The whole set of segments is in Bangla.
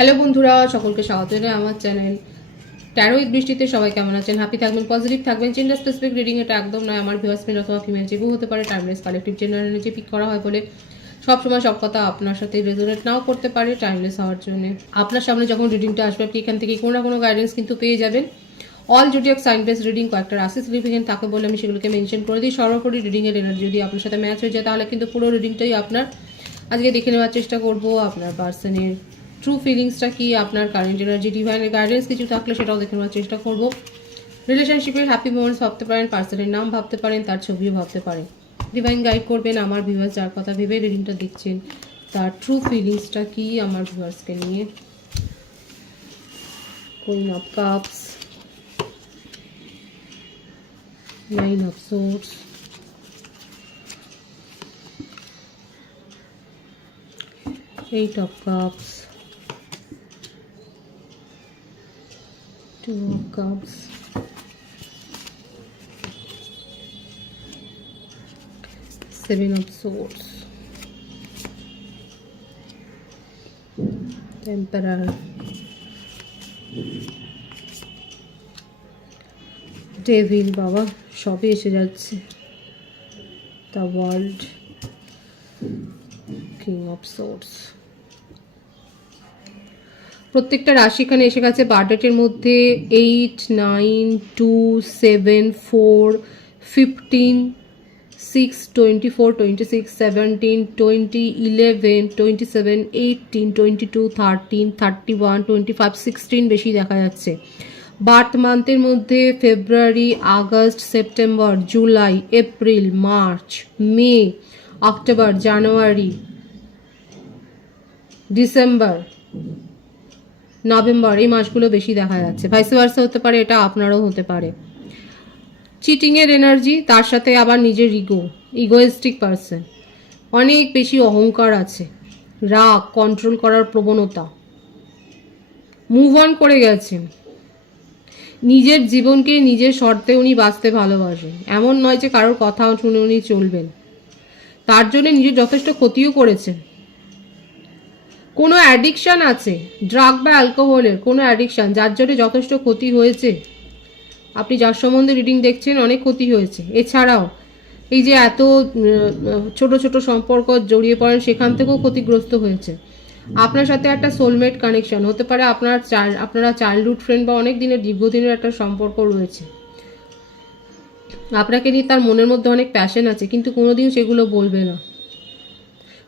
হ্যালো বন্ধুরা, সকলকে স্বাগত জানাই আমার চ্যানেল ট্যারো উইথ বৃষ্টিতে। সবাই কেমন আছেন? হ্যাপি থাকবেন, পজিটিভ থাকবেন। জেন্ডার স্পেসিফিক রিডিং এটা একদম নয়। আমার ভিউয়ার্স মেল অথবা ফিমেল যেগু হতে পারে। Timeless collective gender energy pick করা হয় বলে সবসময় সব কথা আপনার সাথে রেজোনেট নাও করতে পারে। টাইমলেস হওয়ার জন্য আপনার সামনে যখন রিডিংটা আসবে আপনি এখান থেকে কোনো না কোনো গাইডেন্স কিন্তু পেয়ে যাবেন। All zodiac sign base reading কয়েকটা রাশি সিগনিফিকেন্ট থাকে বলে আমি সেগুলোকে মেনশন করে দিই। সর্বোপরি রিডিংয়ের এনার্জি যদি আপনার সাথে ম্যাচ হয়ে যায় তাহলে কিন্তু পুরো রিডিংটাই আপনার। আজকে দেখে নেওয়ার চেষ্টা করব আপনার পার্সনের ট্রু ফিলিংসটা কি, আপনার কারেন্ট এনার্জি, ডিভাইনের গাইডেন্স কিছু থাকলে সেটাও দেখে নেওয়ার চেষ্টা করব। রিলেশনশিপের হ্যাপি মোমেন্টস ভাবতে পারেন, পার্সনের নাম ভাবতে পারেন, তার ছবিও ভাবতে পারেন। ডিভাইন গাইড করবেন আমার ভিউয়ার্স যার কথা ভেবে রিডিংটা দেখছেন, তার ট্রু ফিলিংসটা কি আমার ভিউয়ার্সকে নিয়ে। Queen of cups, nine of swords, eight of cups, two of cups, seven of swords, emperor, devil, বাবা সবই এসে যাচ্ছে, the world, king of swords। প্রত্যেকটা রাশি এখানে এসে গেছে বার্থডেটের মধ্যে 8, 9, 2, 7, 4, 15, 6, 24, 26, 17, 20, 11, 27, 18, 22, 13, 31, 25, 16 বেশি দেখা যাচ্ছে। বার্থ মান্থের মধ্যে February, August, September, July, April, March, May, October, January, December, November, এই মাসগুলো বেশি দেখা যাচ্ছে। ভাইস ভার্সা হতে পারে, এটা আপনারও হতে পারে। চিটিংয়ের এনার্জি, তার সাথে আবার নিজের ইগোয়েস্টিক পারসন, অনেক বেশি অহংকার আছে, রাগ, কন্ট্রোল করার প্রবণতা, মুভ অন করে গেছেন। নিজের জীবনকে নিজের শর্তে উনি বাঁচতে ভালোবাসেন, এমন নয় যে কারোর কথা শুনে উনি চলবেন। তার জন্য নিজের যথেষ্ট ক্ষতিও করেছেন। কোনো অ্যাডিকশান আছে, ড্রাগ বা অ্যালকোহলের কোনো অ্যাডিকশান, যার জন্য যথেষ্ট ক্ষতি হয়েছে। আপনি যার সম্বন্ধে রিডিং দেখছেন অনেক ক্ষতি হয়েছে। এছাড়াও এই যে এত ছোট ছোট সম্পর্ক জড়িয়ে পড়েন সেখান থেকেও ক্ষতিগ্রস্ত হয়েছে। আপনার সাথে একটা সোলমেট কানেকশন হতে পারে, আপনারা চাইল্ডহুড ফ্রেন্ড বা অনেক দিনের দীর্ঘদিনের একটা সম্পর্ক রয়েছে। আপনাকে নিয়ে তার মনের মধ্যে অনেক প্যাশন আছে, কিন্তু কোনোদিন সেগুলো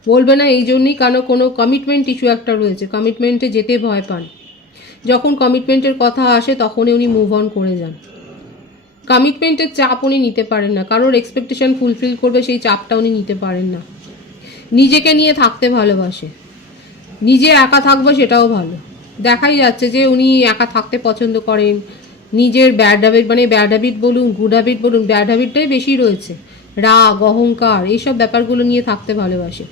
বলবে না এই জন্যই, কারণ কোনো কমিটমেন্ট ইস্যু একটা রয়েছে, কমিটমেন্টে যেতে ভয় পান। যখন কমিটমেন্টের কথা আসে তখনই উনি মুভ অন করে যান। কমিটমেন্টের চাপ উনি নিতে পারেন না, কারোর এক্সপেকটেশন ফুলফিল করবে সেই চাপটা উনি নিতে পারেন না। নিজেকে নিয়ে থাকতে ভালোবাসে, নিজে একা থাকবে সেটাও ভালো। দেখাই যাচ্ছে যে উনি একা থাকতে পছন্দ করেন। নিজের ব্যাড হ্যাবিট বলুন, গুড হ্যাবিট বলুন, ব্যাড হ্যাবিটটাই বেশি রয়েছে। রাগ, অহংকার, এইসব ব্যাপারগুলো নিয়ে থাকতে ভালোবাসে।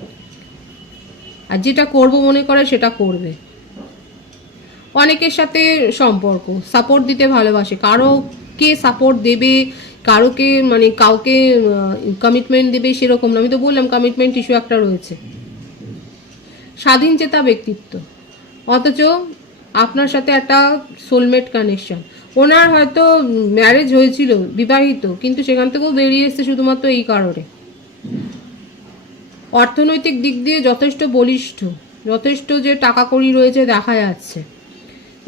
আর যেটা করব মনে করে সেটা করবে। অনেকের সাথে সম্পর্ক, সাপোর্ট দিতে ভালোবাসে। কারোকে সাপোর্ট দেবে, কাউকে কমিটমেন্ট দেবে সেরকম না। আমি তো বললাম কমিটমেন্ট ইস্যু একটা রয়েছে। স্বাধীন চেতা ব্যক্তিত্ব, অথচ আপনার সাথে একটা সোলমেট কানেকশন। ওনার হয়তো ম্যারেজ হয়েছিল, বিবাহিত, কিন্তু সেখান থেকেও বেরিয়ে এসছে শুধুমাত্র এই কারণে। অর্থনৈতিক দিক দিয়ে যথেষ্ট বলিষ্ঠ, যথেষ্ট যে টাকা কড়ি রয়েছে দেখা যাচ্ছে,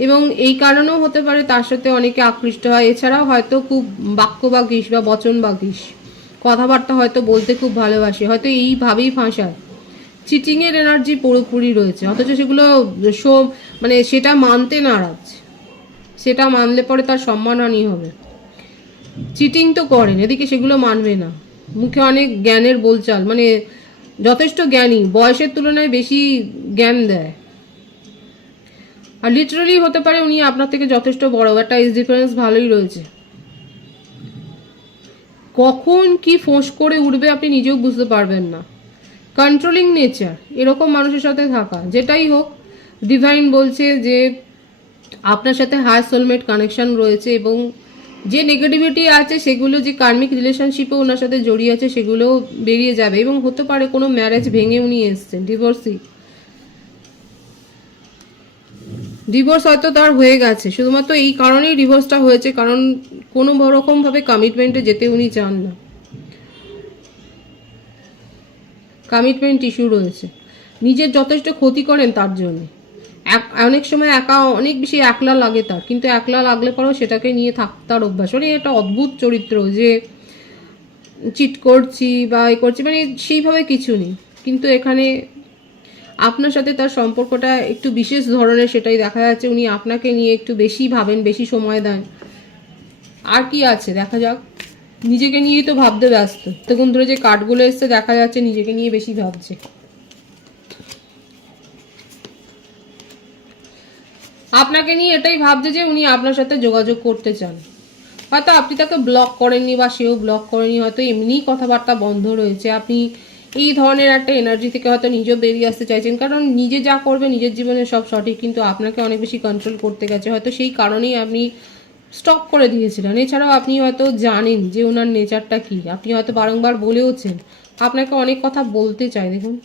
এবং এই কারণেও হতে পারে তার সাথে অনেকে আকৃষ্ট হয়। এছাড়াও হয়তো খুব বাক্যবাগীশ বা বচনবাগীশ, কথাবার্তা হয়তো বলতে খুব ভালোবাসে, হয়তো এইভাবেই ফাঁসায়। চিটিংয়ের এনার্জি পুরোপুরি রয়েছে, অথচ সেগুলো সেটা মানতে নারাজ। সেটা মানলে পরে তার সম্মানহানি হবে। চিটিং তো করেন, এদিকে সেগুলো মানবে না। মুখে অনেক জ্ঞানের বোলচাল, যথেষ্ট জ্ঞানী, বয়সের তুলনায় বেশি জ্ঞান দেয়। আর লিটারালি হতে পারে উনি আপনার থেকে যথেষ্ট বড়, একটা এজ ডিফারেন্স ভালোই রয়েছে। কখন কি ফোঁস করে উঠবে আপনি নিজেও বুঝতে পারবেন না। কন্ট্রোলিং নেচার, এরকম মানুষের সাথে থাকা, যেটাই হোক ডিভাইন বলছে যে আপনার সাথে হাই সোলমেট কানেকশন রয়েছে, এবং যে নেগেটিভিটি আছে সেগুলো, যে কার্মিক রিলেশনশিপে ওনার সাথে জড়িয়ে আছে সেগুলো বেরিয়ে যাবে। এবং হতে পারে কোনো ম্যারেজ ভেঙে উনি এসছেন, ডিভোর্সি। ডিভোর্স হয়তো তার হয়ে গেছে, শুধুমাত্র এই কারণেই ডিভোর্সটা হয়েছে, কারণ কোনো রকমভাবে কমিটমেন্টে যেতে উনি চান না। কমিটমেন্ট ইস্যু রয়েছে, নিজের যথেষ্ট ক্ষতি করেন তার জন্য। অনেক সময় একা অনেক বেশি একলা লাগে তার, কিন্তু একলা লাগলে পরেও সেটাকে নিয়ে তার অভ্যাস। মানে এটা অদ্ভুত চরিত্র যে চিট করছি বা এ করছি, মানে সেইভাবে কিছু নেই, কিন্তু এখানে আপনার সাথে তার সম্পর্কটা একটু বিশেষ ধরনের, সেটাই দেখা যাচ্ছে। উনি আপনাকে নিয়ে একটু বেশি ভাবেন, বেশি সময় দেন। আর কি আছে দেখা যাক, নিজেকে নিয়েই তো ভাবতে ব্যস্ত। তখন ধরে যে কার্ডগুলো এসছে দেখা যাচ্ছে নিজেকে নিয়ে বেশি ভাবছে। আপনাকে নিয়ে এটাই ভাবছে যে উনি আপনার সাথে যোগাযোগ করতে চান। হয়তো আপনি তাকে ব্লক করেননি বা সেও ব্লক করেনি, হয়তো এমনিই কথাবার্তা বন্ধ রয়েছে। আপনি এই ধরনের একটা এনার্জি থেকে হয়তো নিজেও বেরিয়ে আসতে চাইছেন, কারণ নিজে যা করবে নিজের জীবনে সব সঠিক, কিন্তু আপনাকে অনেক বেশি কন্ট্রোল করতে গেছে। হয়তো সেই কারণেই আপনি স্টপ করে দিয়েছিলেন। এছাড়াও আপনি হয়তো জানেন যে ওনার নেচারটা কি, আপনি হয়তো বারংবার বলেওছেন। আপনাকে অনেক কথা বলতে চাই, দেখুন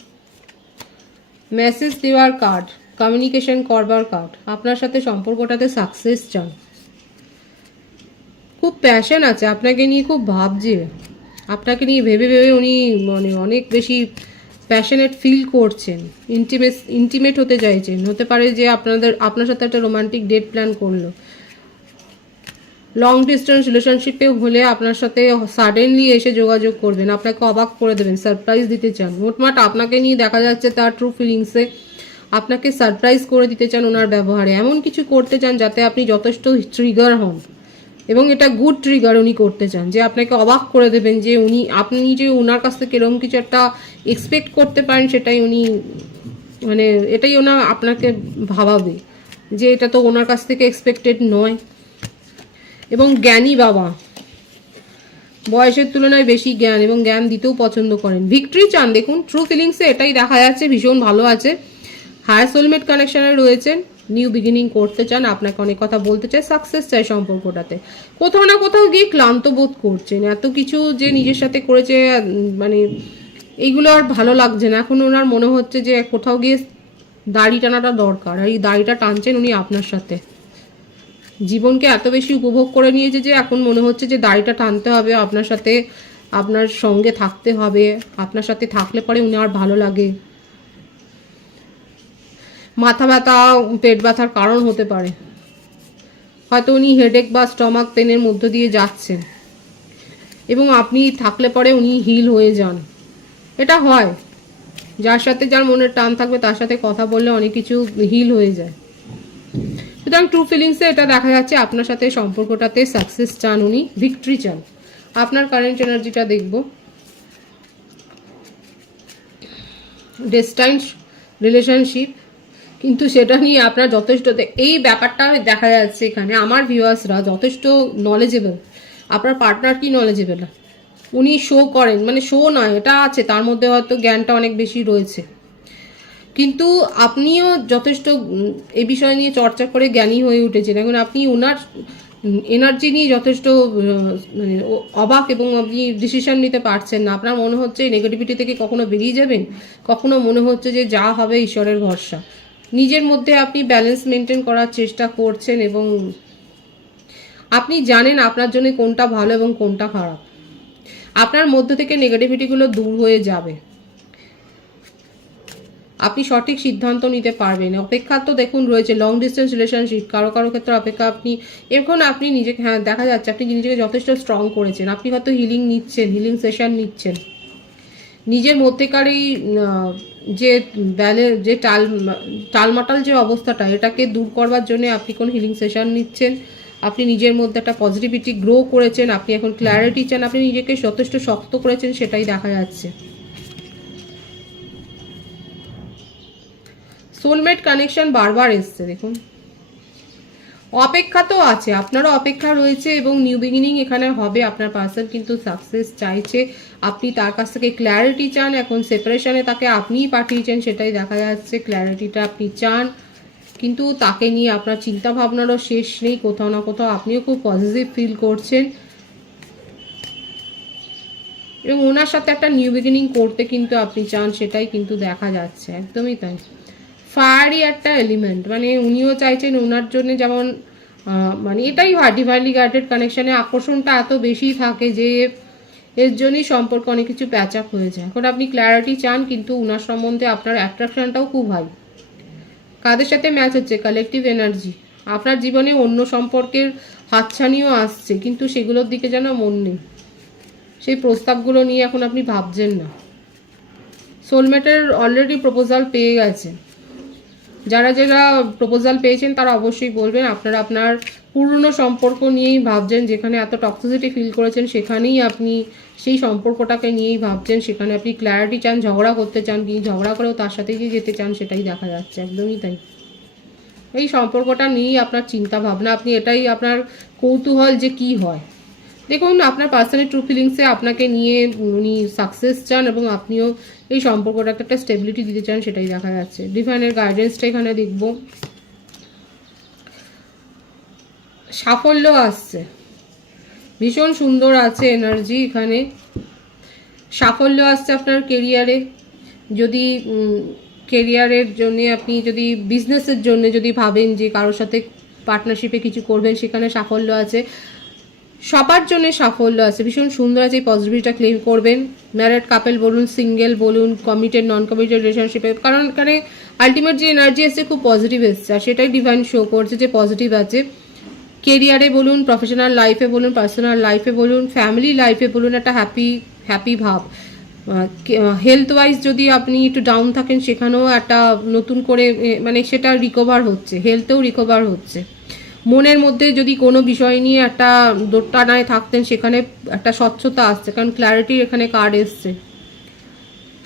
মেসেজ দেওয়ার কার্ড, কমিউনিকেশন করবার কার্ড, আপনার সাথে সম্পর্কটাতে সাকসেস চান, খুব প্যাশন আছে আপনাকে নিয়ে, খুব ভাবছে আপনাকে নিয়ে, ভেবে ভেবে উনি মানে অনেক বেশি প্যাশনেট ফিল করছেন, ইন্টিমেট হতে চাইছেন। হতে পারে যে আপনার সাথে একটা রোমান্টিক ডেট প্ল্যান করলো। লং ডিস্টেন্স রিলেশনশিপে হলে আপনার সাথে সাডেনলি এসে যোগাযোগ করবেন, আপনাকে অবাক করে দেবেন, সারপ্রাইজ দিতে চান। মোটমাট আপনাকে নিয়ে দেখা যাচ্ছে তার ট্রু ফিলিংসে আপনাকে সারপ্রাইজ করে দিতে চান ওনার ব্যবহারে। এমন কিছু করতে চান যাতে আপনি যথেষ্ট ট্রিগার হন, এবং এটা গুড ট্রিগার উনি করতে চান, যে আপনাকে অবাক করে দেবেন, যে আপনি যে ওনার কাছ থেকে এরকম কিছু একটা এক্সপেক্ট করতে পারেন, সেটাই উনি মানে এটাই ওনার আপনাকে ভাবাবে যে এটা তো ওনার কাছ থেকে এক্সপেক্টেড নয়। এবং জ্ঞানী বাবা, বয়সের তুলনায় বেশি জ্ঞান, এবং জ্ঞান দিতেও পছন্দ করেন। ভিক্টরি চান, দেখুন ট্রু ফিলিংসে এটাই দেখা যাচ্ছে, ভীষণ ভালো আছে। হায়ার সোলমেট কানেকশনে রয়েছেন, নিউ বিগিনিং করতে চান, আপনাকে অনেক কথা বলতে চায়, সাকসেস চাই সম্পর্কটাতে। কোথাও না কোথাও গিয়ে ক্লান্ত বোধ করছেন, এত কিছু যে নিজের সাথে করেছে, মানে এইগুলো আর ভালো লাগছে না। এখন ওনার মনে হচ্ছে যে কোথাও গিয়ে দাড়ি টানাটা দরকার, আর এই দাড়িটা টানছেন উনি আপনার সাথে। জীবনকে এত বেশি উপভোগ করে নিয়েছে যে এখন মনে হচ্ছে যে দাড়িটা টানতে হবে, আপনার সাথে, আপনার সঙ্গে থাকতে হবে, আপনার সাথে থাকলে পরে উনি আর ভালো লাগে। মাথা ব্যথা, পেট ব্যথার কারণ হতে পারে, হয়তো উনি হেডেক বা স্টমাক পেনের মধ্য দিয়ে যাচ্ছেন, এবং আপনি থাকলে পরে উনি হিল হয়ে যান। এটা হয়, যার সাথে যার মনের টান থাকবে তার সাথে কথা বললে অনেক কিছু হিল হয়ে যায়। সুতরাং ট্রু ফিলিংসে এটা দেখা যাচ্ছে আপনার সাথে সম্পর্কটাতে সাকসেস চান উনি, ভিক্টরি চান। আপনার কারেন্ট এনার্জিটা দেখব। ডেস্টাইন রিলেশনশিপ, কিন্তু সেটা নিয়ে আপনার যথেষ্ট, এই ব্যাপারটা দেখা যাচ্ছে এখানে আমার ভিউয়ার্সরা যথেষ্ট নলেজেবল। আপনার পার্টনার কি নলেজেবল, উনি শো করেন, মানে শো নয়, এটা আছে তার মধ্যে, হয়তো জ্ঞানটা অনেক বেশি রয়েছে, কিন্তু আপনিও যথেষ্ট এই বিষয় নিয়ে চর্চা করে জ্ঞানী হয়ে উঠেছেন। এখন আপনি ওনার এনার্জি নিয়ে যথেষ্ট মানে অবাক, এবং আপনি ডিসিশন নিতে পারছেন না। আপনার মনে হচ্ছে নেগেটিভিটি থেকে কখনো বেরিয়ে যাবেন, কখনো মনে হচ্ছে যে যা হবে ঈশ্বরের ভরসা। নিজের মধ্যে আপনি ব্যালেন্স মেনটেন করার চেষ্টা করছেন, এবং আপনি জানেন আপনার জন্য কোনটা ভালো এবং কোনটা খারাপ। আপনার মধ্যে থেকে নেগেটিভিটিগুলো দূর হয়ে যাবে, আপনি সঠিক সিদ্ধান্ত নিতে পারবেন। অপেক্ষা তো দেখুন রয়েছে, লং ডিস্টেন্স রিলেশনশিপ কারো কারো ক্ষেত্রে অপেক্ষা। আপনি এখন আপনি নিজেকে, হ্যাঁ দেখা যাচ্ছে আপনি নিজেকে যথেষ্ট স্ট্রং করেছেন, আপনি হয়তো হিলিং নিচ্ছেন, হিলিং সেশন নিচ্ছেন। নিজের মধ্যেকার এই যে টালমাটাল যে অবস্থাটা, এটাকে দূর করবার জন্য আপনি কোন হিলিং সেশন নিচ্ছেন। আপনি নিজের মধ্যে একটা পজিটিভিটি গ্রো করেছেন, আপনি এখন ক্ল্যারিটি চান, আপনি নিজেকে যথেষ্ট শক্ত করেছেন, সেটাই দেখা যাচ্ছে। সোলমেট কানেকশন বারবার এসছে, দেখুন অপেক্ষা তো আছে, আপনারও অপেক্ষা রয়েছে, এবং নিউ বিগিনিং এখানে হবে। আপনার পার্সন কিন্তু সাকসেস চাইছে, আপনি তার কাছ থেকে ক্ল্যারিটি চান। এখন সেপারেশনে তাকে আপনিই পাঠিয়েছেন, সেটাই দেখা যাচ্ছে, ক্ল্যারিটিটা আপনি চান, কিন্তু তাকে নিয়ে আপনার চিন্তা ভাবনারও শেষ নেই। কোথাও না কোথাও আপনিও খুব পজিটিভ ফিল করছেন, এবং ওনার সাথে একটা নিউ বিগিনিং করতে কিন্তু আপনি চান, সেটাই কিন্তু দেখা যাচ্ছে, একদমই তাই। ফায়ারি একটা এলিমেন্ট, মানে উনিও চাইছেন ওনার জন্য যেমন মানে এটাই হয় ডিভাইনলি গাইডেড কানেকশানে আকর্ষণটা এত বেশি থাকে যে এর জন্যই সম্পর্ক অনেক কিছু প্যাচ আপ হয়ে যায়। এখন আপনি ক্ল্যারিটি চান, কিন্তু উনার সম্বন্ধে আপনার অ্যাট্রাকশনটাও খুব হাই। কাদের সাথে ম্যাচ হচ্ছে? Collective energy. আপনার জীবনে অন্য সম্পর্কের হাতছানিও আসছে, কিন্তু সেগুলোর দিকে যেন মন নেই, সেই প্রস্তাবগুলো নিয়ে এখন আপনি ভাবছেন না। সোলমেটের অলরেডি প্রপোজাল পেয়ে গেছে। যারা যারা প্রপোজাল পেয়েছেন তারা অবশ্যই বলবেন। আপনারা আপনার পুরনো সম্পর্ক নিয়েই ভাবছেন, যেখানে এত টক্সিসিটি ফিল করেছেন সেখানেই আপনি সেই সম্পর্কটাকে নিয়েই ভাবছেন, সেখানে আপনি ক্ল্যারিটি চান, ঝগড়া করতে চান, কি ঝগড়া করেও তার সাথে গিয়ে যেতে চান, সেটাই দেখা যাচ্ছে। একদমই তাই। এই সম্পর্কটা নিয়েই আপনার চিন্তা ভাবনা, আপনি এটাই আপনার কৌতূহল যে কি হয়। দেখুন, আপনার পার্সোনাল ট্রু ফিলিংসে আপনাকে নিয়ে উনি সাকসেস চান এবং আপনিও এই সম্পর্কটাকে একটা স্টেবিলিটি দিতে চান, সেটাই দেখা যাচ্ছে। ডিভাইনের গাইডেন্সটা এখানে দেখব, সাফল্য আসছে, ভীষণ সুন্দর আছে এনার্জি এখানে। সাফল্য আসছে আপনার কেরিয়ারে, যদি কেরিয়ারের জন্য আপনি যদি বিজনেসের জন্য যদি ভাবেন যে কারোর সাথে পার্টনারশিপে কিছু করবেন, সেখানে সাফল্য আছে। সবার জন্য সাফল্য আছে, ভীষণ সুন্দর আছে। এই পজিটিভিটিটা ক্লেম করবেন। ম্যারিড কাপল বলুন, সিঙ্গেল বলুন, কমিটেড নন কমিটেড রিলেশনশিপে, কারণ এখানে আলটিমেট যে এনার্জি এসছে খুব পজিটিভ এসছে, আর সেটাই ডিভাইন শো করছে যে পজিটিভ আছে। কেরিয়ারে বলুন, প্রফেশনাল লাইফে বলুন, পার্সোনাল লাইফে বলুন, ফ্যামিলি লাইফে বলুন, একটা হ্যাপি ভাব। হেলথ ওয়াইজ যদি আপনি একটু ডাউন থাকেন, সেখানেও একটা নতুন করে মানে সেটা রিকভার হচ্ছে, হেলথেও রিকভার হচ্ছে। মনের মধ্যে যদি কোনো বিষয় নিয়ে একটা দোটানায় থাকতেন, সেখানে একটা স্বচ্ছতা আসছে, কারণ ক্ল্যারিটির এখানে কার্ড এসছে।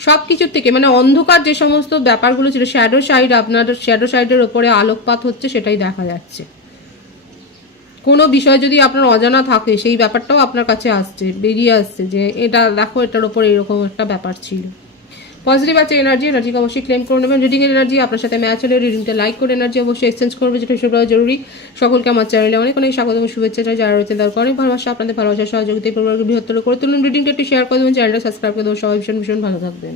সব কিছুর থেকে মানে অন্ধকার যে সমস্ত ব্যাপারগুলো ছিল, শ্যাডো সাইড, আপনার শ্যাডো সাইডের ওপরে আলোকপাত হচ্ছে, সেটাই দেখা যাচ্ছে। কোনো বিষয় যদি আপনার অজানা থাকে, সেই ব্যাপারটাও আপনার কাছে আসছে, বেরিয়ে আসছে যে এটা দেখো, এটার ওপরে এরকম একটা ব্যাপার ছিল। পজিটিভ আছে এনার্জিকে অবশ্যই ক্লেম করে নেবেন। রিডিংয়ের এনার্জি আপনার সাথে ম্যাচ হলে রিডিংটা লাইক করে এনার্জি অবশ্যই এক্সচেঞ্জ করবে, যেটা হিসেবে জরুরি। সকলকে আমার চ্যানেলে অনেক অনেক স্বাগত এবং শুভেচ্ছা চাই। যারা রয়েছে তাদের অনেক ভালোবাসা, আপনাদের ভালোবাসার সহযোগিতা পরিবারকে বৃহত্তর করে তুলুন। রিডিংটা একটু শেয়ার করে দেবেন, চ্যানেলটা সাবস্ক্রাইব করে দেবেন। সবাই ভীষণ ভীষণ ভালো থাকবেন।